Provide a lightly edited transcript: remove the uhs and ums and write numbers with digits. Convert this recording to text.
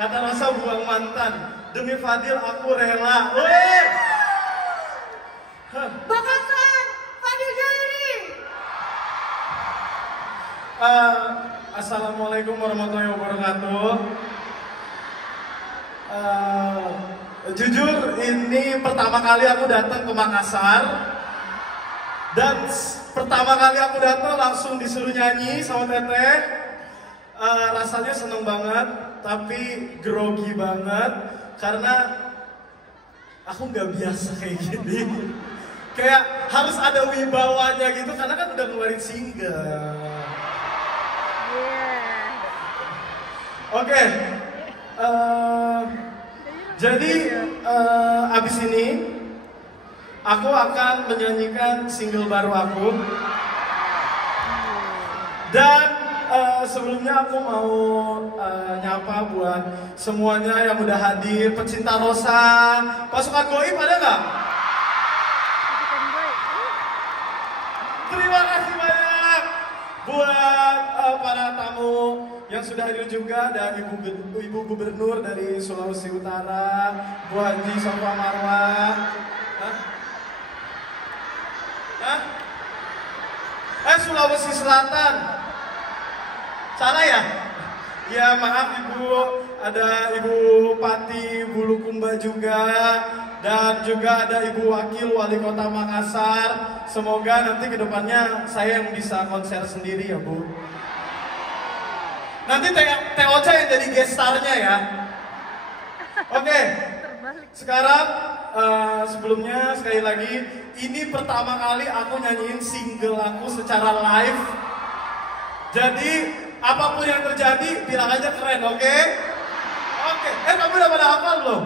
Kata Rosa buang mantan. Demi Fadil aku rela. Wih! Makassar, Fadil Jalili. Assalamualaikum warahmatullahi wabarakatuh. Jujur ini pertama kali aku datang ke Makassar. Dan pertama kali aku datang langsung disuruh nyanyi sama Teteh. Rasanya seneng banget, tapi grogi banget karena aku nggak biasa kayak gini. Kayak harus ada wibawanya gitu karena kan udah ngeluarin single. Oke, jadi abis ini aku akan menyanyikan single baru aku. Dan sebelumnya aku mau nyapa buat semuanya yang udah hadir, pecinta Rosa, pasukan Goib ada nggak? Terima kasih banyak buat para tamu yang sudah hadir juga, ada Ibu Gubernur dari Sulawesi Utara, Bu Haji Sofa Marwah. Sulawesi Selatan. Salah ya? Ya maaf Ibu, ada Ibu Pati Bulukumba juga, dan juga ada Ibu Wakil Wali Kota Makassar. Semoga nanti kedepannya saya yang bisa konser sendiri ya Bu. Nanti TOC yang jadi gestarnya ya. Oke, sekarang sebelumnya sekali lagi, ini pertama kali aku nyanyiin single aku secara live. Jadi apapun yang terjadi, bilang aja keren, oke? Oke, kamu udah pada hafal belum?